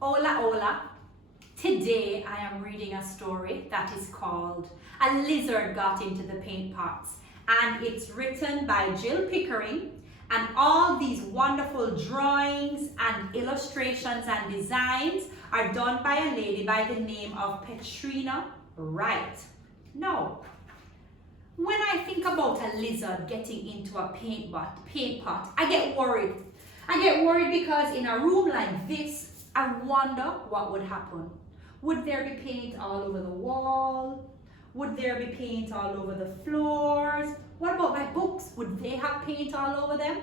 Hola, hola. Today I am reading a story that is called A Lizard Got into the Paint Pots, and it's written by Pickering, and all these wonderful drawings and illustrations and designs are done by a lady by the name of Petrina Wright. Now, when I think about a lizard getting into a paint pot, I get worried. I get worried because in a room like this, I wonder what would happen. Would there be paint all over the wall? Would there be paint all over the floors? What about my books? Would they have paint all over them?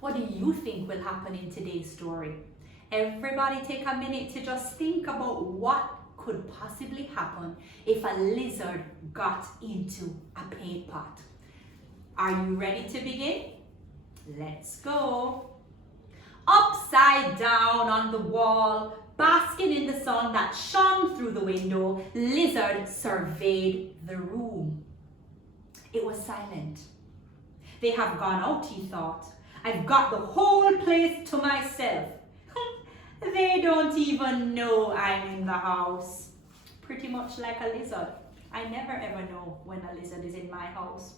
What do you think will happen in today's story? Everybody take a minute to just think about what could possibly happen if a lizard got into a paint pot. Are you ready to begin? Let's go. Upside down on the wall, basking in the sun that shone through the window, Lizard surveyed the room. It was silent. They have gone out, he thought. I've got the whole place to myself. They don't even know I'm in the house. Pretty much like a lizard. I never ever know when a lizard is in my house.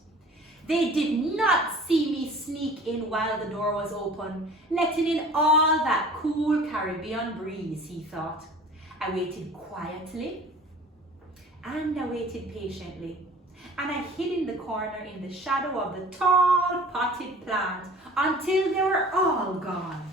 They did not see me sneak in while the door was open, letting in all that cool Caribbean breeze, he thought. I waited quietly and I waited patiently, and I hid in the corner in the shadow of the tall potted plant until they were all gone.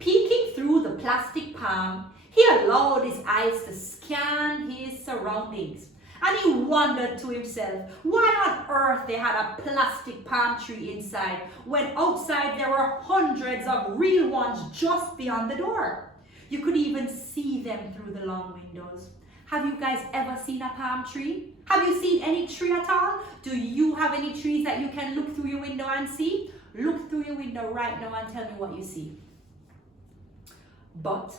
Peeking through the plastic palm, he allowed his eyes to scan his surroundings. And he wondered to himself why on earth they had a plastic palm tree inside when outside there were hundreds of real ones just beyond the door. You could even see them through the long windows. Have you guys ever seen a palm tree? Have you seen any tree at all? Do you have any trees that you can look through your window and see? Look through your window right now and tell me what you see. But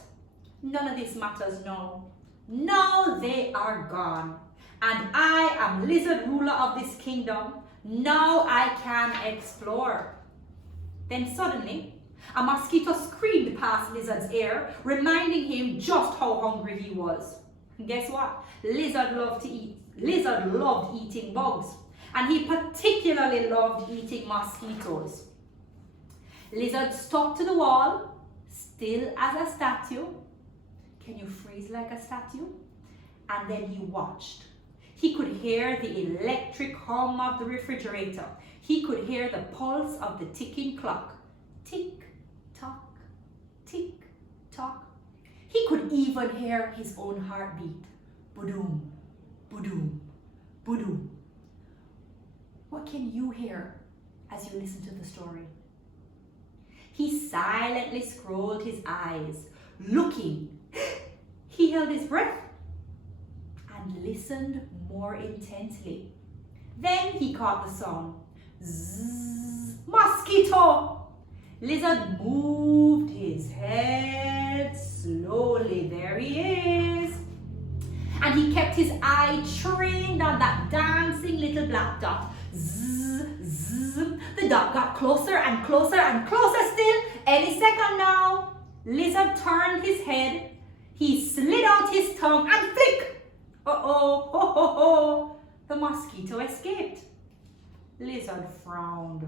none of this matters now. Now they are gone. And I am lizard ruler of this kingdom. Now I can explore. Then suddenly, a mosquito screamed past Lizard's ear, reminding him just how hungry he was. And guess what? Lizard loved to eat. Lizard loved eating bugs. And he particularly loved eating mosquitoes. Lizard stuck to the wall, still as a statue. Can you freeze like a statue? And then he watched. He could hear the electric hum of the refrigerator. He could hear the pulse of the ticking clock. Tick, tock, tick, tock. He could even hear his own heartbeat. Boom, boom, boom. What can you hear as you listen to the story? He silently scrolled his eyes, looking. He held his breath and listened more intently. Then he caught the sound. Zzz, mosquito! Lizard moved his head slowly. There he is. And he kept his eye trained on that dancing little black dot. Zzz, zzz. The dot got closer and closer and closer still. Any second now. Lizard turned his head. He slid out his tongue and flick! Uh-oh, ho, ho, ho. The mosquito escaped. Lizard frowned.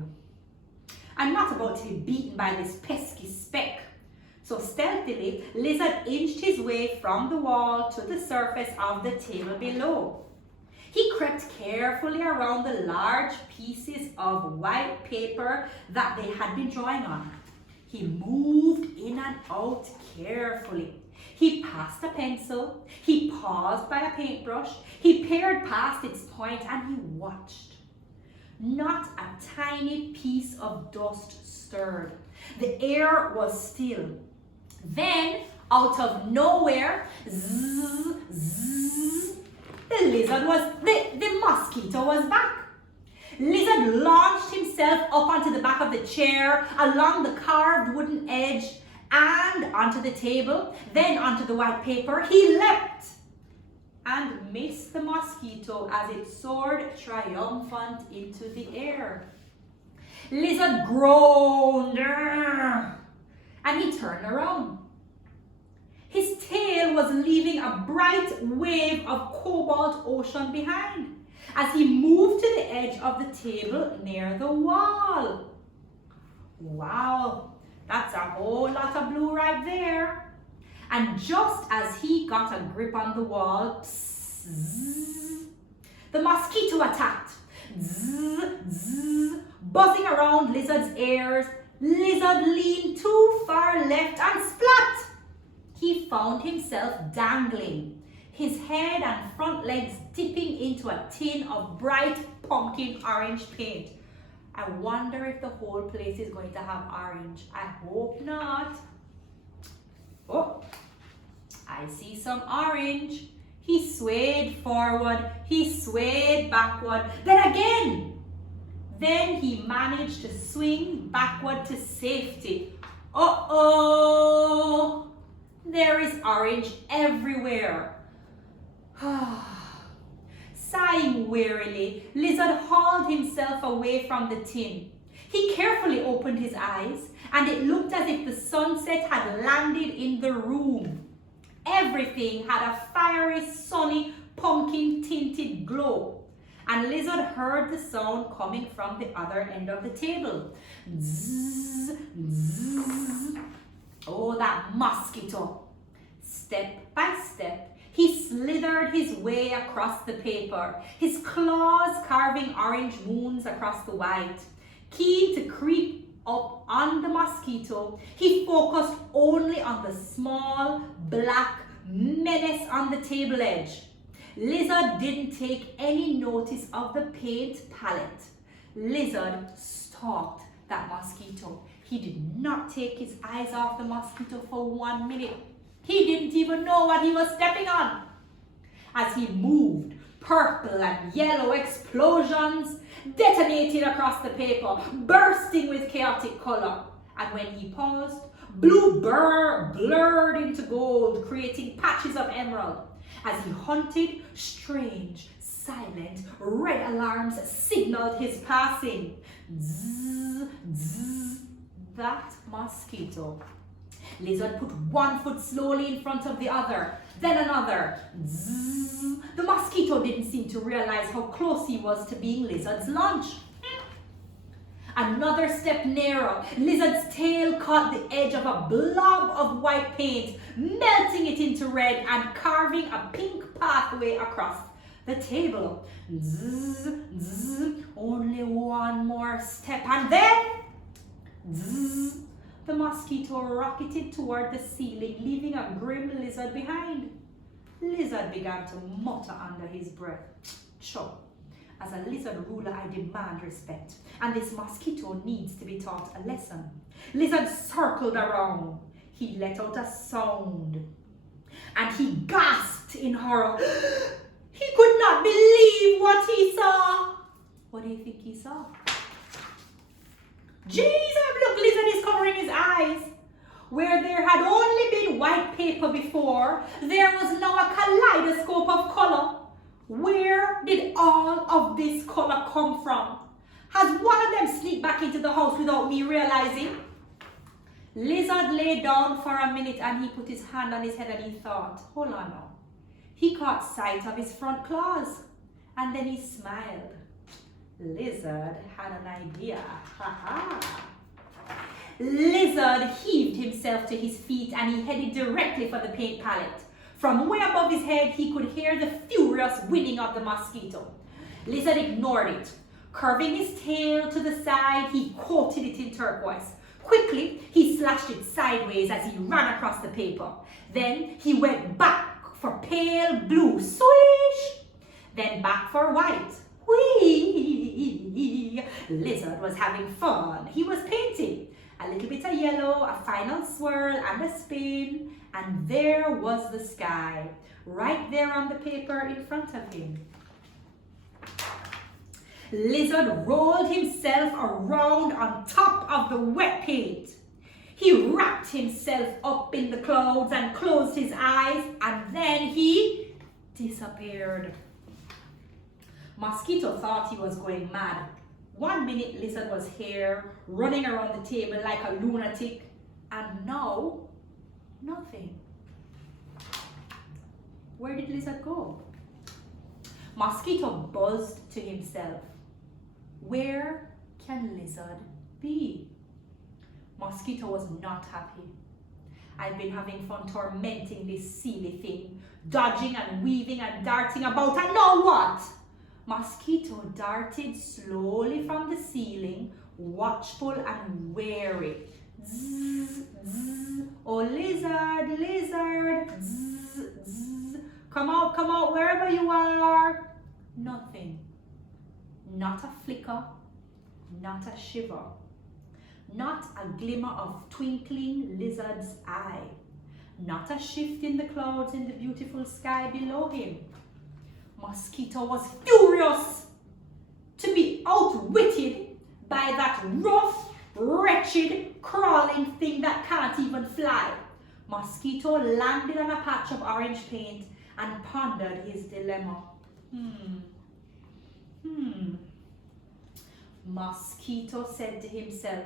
I'm not about to be beaten by this pesky speck. So stealthily, Lizard inched his way from the wall to the surface of the table below. He crept carefully around the large pieces of white paper that they had been drawing on. He moved in and out carefully. He passed a pencil, he paused by a paintbrush, he peered past its point and he watched. Not a tiny piece of dust stirred. The air was still. Then, out of nowhere, zzz, zzz, the mosquito was back. Lizard launched himself up onto the back of the chair, along the carved wooden edge, and onto the table, then onto the white paper. He leapt and missed the mosquito as it soared triumphant into the air. Lizard groaned and he turned around. His tail was leaving a bright wave of cobalt ocean behind as he moved to the edge of the table near the wall. Wow, that's a whole lot of blue right there. And just as he got a grip on the wall, psss, the mosquito attacked. Zzz, zzz, buzzing around Lizard's ears. Lizard leaned too far left and splat. He found himself dangling, his head and front legs dipping into a tin of bright pumpkin orange paint. I wonder if the whole place is going to have orange. I hope not. Oh, I see some orange. He swayed forward, he swayed backward, then again. Then he managed to swing backward to safety. Uh-oh! There is orange everywhere. Sighing wearily, Lizard hauled himself away from the tin. He carefully opened his eyes, and it looked as if the sunset had landed in the room. Everything had a fiery, sunny, pumpkin-tinted glow, and Lizard heard the sound coming from the other end of the table. Zzz, zzz. Oh, that mosquito. Step by step, he slithered his way across the paper, his claws carving orange moons across the white. Keen to creep up on the mosquito, he focused only on the small black menace on the table edge. Lizard didn't take any notice of the paint palette. Lizard stalked that mosquito. He did not take his eyes off the mosquito for 1 minute. He didn't even know what he was stepping on. As he moved, purple and yellow explosions detonated across the paper, bursting with chaotic color. And when he paused, blue blurred into gold, creating patches of emerald. As he hunted, strange, silent, red alarms signaled his passing. Zzz, zzz, that mosquito. Lizard put one foot slowly in front of the other, then another. Zzz. The mosquito didn't seem to realize how close he was to being Lizard's lunch. Another step nearer, Lizard's tail caught the edge of a blob of white paint, melting it into red and carving a pink pathway across the table. Zzz, zzz, only one more step, and then zzz, the mosquito rocketed toward the ceiling, leaving a grim Lizard behind. Lizard began to mutter under his breath. Cho, as a lizard ruler, I demand respect, and this mosquito needs to be taught a lesson. Lizard circled around. He let out a sound, and he gasped in horror. He could not believe what he saw. What do you think he saw? Jesus, look, Lizard is covering his eyes. Where there had only been white paper before, there was now a kaleidoscope of color. Where did all of this color come from? Has one of them sneaked back into the house without me realizing? Lizard lay down for a minute and he put his hand on his head and he thought, hold on now. He caught sight of his front claws and then he smiled. Lizard had an idea. Ha ha. Lizard heaved himself to his feet and he headed directly for the paint palette. From way above his head, he could hear the furious whinnying of the mosquito. Lizard ignored it. Curving his tail to the side, he coated it in turquoise. Quickly, he slashed it sideways as he ran across the paper. Then he went back for pale blue, swish! Then back for white. Whee! Lizard was having fun. He was painting. A little bit of yellow, a final swirl and a spin, and there was the sky, right there on the paper in front of him. Lizard rolled himself around on top of the wet paint. He wrapped himself up in the clouds and closed his eyes, and then he disappeared. Mosquito thought he was going mad. 1 minute Lizard was here, running around the table like a lunatic, and now, nothing. Where did Lizard go? Mosquito buzzed to himself. Where can Lizard be? Mosquito was not happy. I've been having fun tormenting this silly thing, dodging and weaving and darting about, and now what? Mosquito darted slowly from the ceiling, watchful and wary. Zzz, zzz. Oh, Lizard, Lizard, zzz, zzz. Come out, wherever you are. Nothing. Not a flicker, not a shiver. Not a glimmer of twinkling Lizard's eye. Not a shift in the clouds in the beautiful sky below him. Mosquito was furious to be outwitted by that rough, wretched, crawling thing that can't even fly. Mosquito landed on a patch of orange paint and pondered his dilemma. Mosquito said to himself,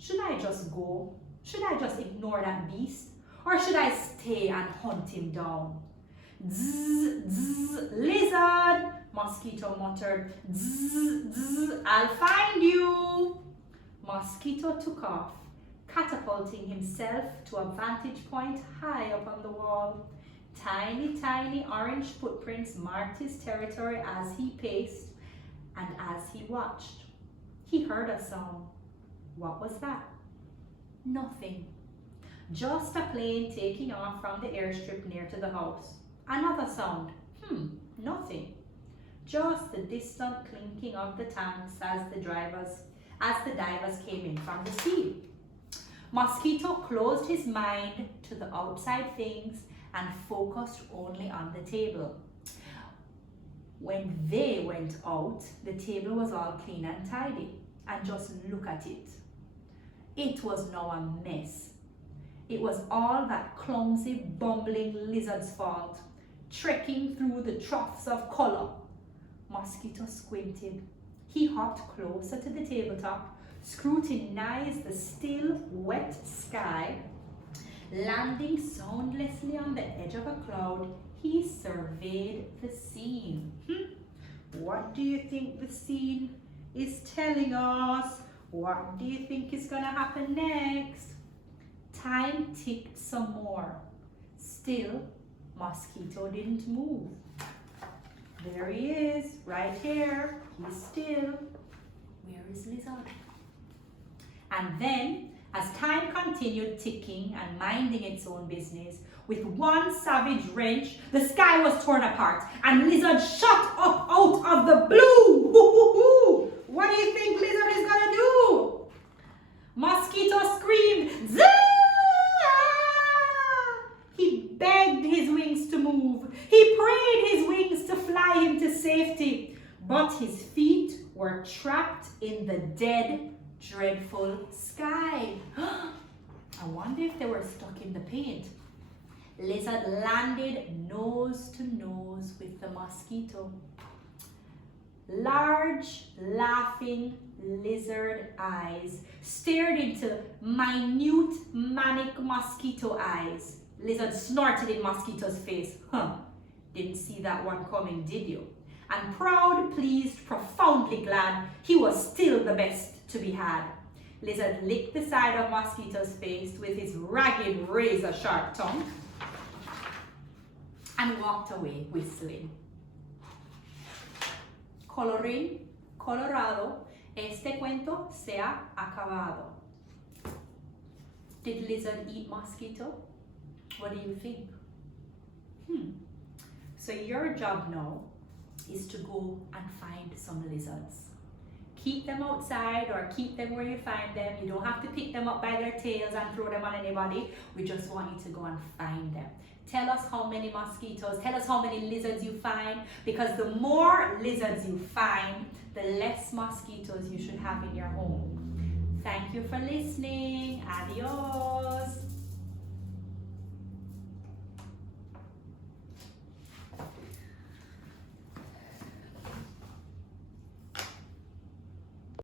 should I just go? Should I just ignore that beast? Or should I stay and hunt him down? Zzz, zzz, Lizard, Mosquito muttered. Zzz, zzz, I'll find you. Mosquito took off, catapulting himself to a vantage point high up on the wall. Tiny, tiny orange footprints marked his territory as he paced, and as he watched, he heard a sound. What was that? Nothing. Just a plane taking off from the airstrip near to the house. Another sound. Nothing. Just the distant clinking of the tanks as the divers came in from the sea. Mosquito closed his mind to the outside things and focused only on the table. When they went out, the table was all clean and tidy. And just look at it. It was now a mess. It was all that clumsy, bumbling Lizard's fault, trekking through the troughs of color. Mosquito squinted. He hopped closer to the tabletop, scrutinized the still, wet sky. Landing soundlessly on the edge of a cloud, he surveyed the scene. What do you think the scene is telling us? What do you think is going to happen next? Time ticked some more. Still, Mosquito didn't move. There he is, right here. He's still. Where is Lizard? And then, as time continued ticking and minding its own business, with one savage wrench, the sky was torn apart and Lizard shot up out of the blue. Hoo-hoo-hoo. What do you think Lizard is gonna do? Mosquito screamed, Zah! He begged his wings to move. He prayed his wings to fly him to safety. But his feet were trapped in the dead, dreadful sky. I wonder if they were stuck in the paint. Lizard landed nose to nose with the mosquito. Large, laughing lizard eyes stared into minute, manic mosquito eyes. Lizard snorted in Mosquito's face. Didn't see that one coming, did you? And proud, pleased, profoundly glad, he was still the best to be had. Lizard licked the side of Mosquito's face with his ragged, razor-sharp tongue and walked away whistling. Colorín colorado, este cuento se ha acabado. Did Lizard eat Mosquito? What do you think? So your job now is to go and find some lizards. Keep them outside or keep them where you find them. You don't have to pick them up by their tails and throw them on anybody. We just want you to go and find them. Tell us how many mosquitoes, tell us how many lizards you find, because the more lizards you find, the less mosquitoes you should have in your home. Thank you for listening. Adios.